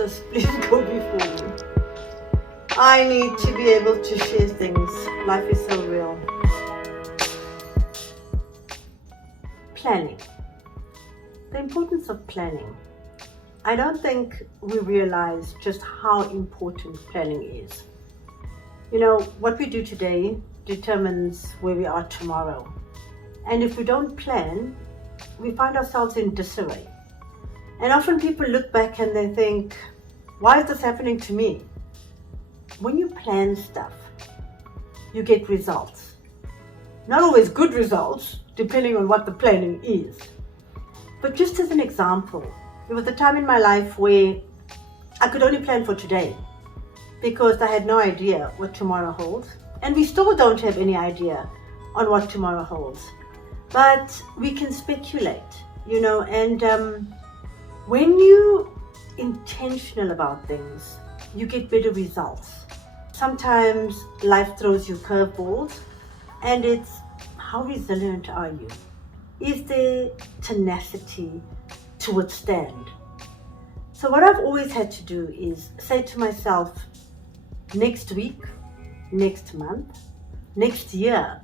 Jesus, please go before me. I need to be able to share things. Life is so real. Planning. The importance of planning. I don't think we realize just how important planning is. You know, what we do today determines where we are tomorrow. And if we don't plan, we find ourselves in disarray. And often people look back and they think, why is this happening to me? When you plan stuff, you get results. Not always good results, depending on what the planning is. But just as an example, there was a time in my life where I could only plan for today because I had no idea what tomorrow holds. And we still don't have any idea on what tomorrow holds. But we can speculate, you know, and when you're intentional about things, you get better results. Sometimes life throws you curveballs, and it's how resilient are you? Is there tenacity to withstand? So what I've always had to do is say to myself, next week, next month, next year,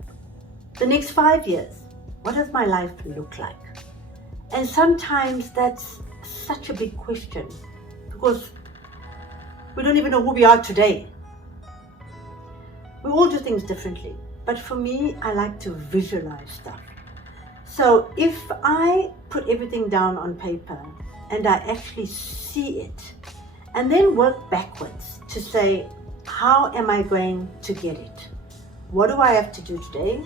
the next 5 years, what does my life look like? And sometimes that's such a big question because we don't even know who we are today. We all do things differently, but for me, I like to visualize stuff. So if I put everything down on paper and I actually see it and then work backwards to say, how am I going to get it? What do I have to do today?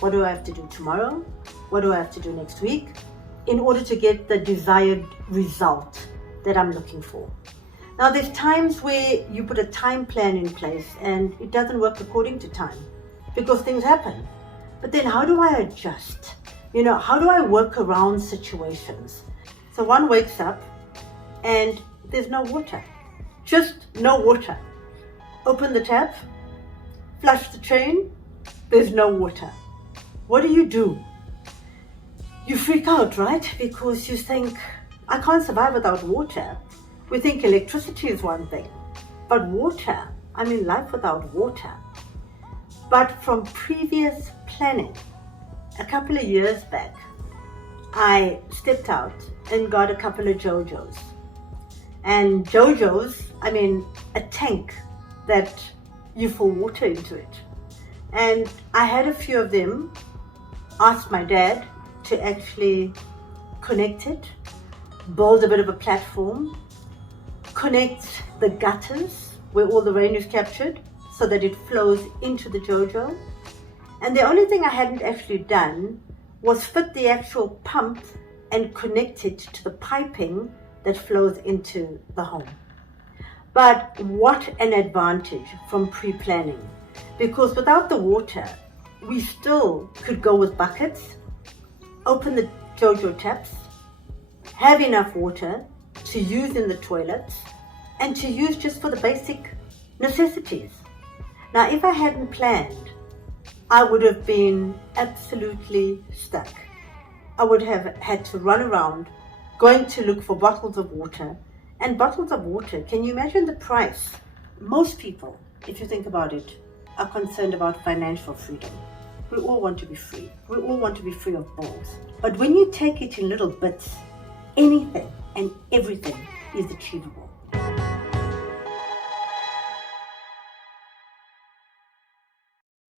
What do I have to do tomorrow? What do I have to do next week in order to get the desired result that I'm looking for? Now, there's times where you put a time plan in place and it doesn't work according to time because things happen. But then how do I adjust? You know, how do I work around situations? So one wakes up and there's no water, just no water. Open the tap, flush the drain, there's no water. What do? You freak out, right? Because you think, I can't survive without water. We think electricity is one thing, but water, I mean life without water. But from previous planning, a couple of years back, I stepped out and got a couple of JoJo's. And JoJo's, I mean a tank that you pour water into it. And I had a few of them, asked my dad to actually connect it, build a bit of a platform, connect the gutters where all the rain is captured so that it flows into the JoJo. And the only thing I hadn't actually done was fit the actual pump and connect it to the piping that flows into the home. But what an advantage from pre-planning, because without the water, we still could go with buckets, open the JoJo taps, have enough water to use in the toilets and to use just for the basic necessities. Now, if I hadn't planned, I would have been absolutely stuck. I would have had to run around going to look for bottles of water. And bottles of water, can you imagine the price? Most people, if you think about it, are concerned about financial freedom. We all want to be free. We all want to be free of bills. But when you take it in little bits, anything and everything is achievable.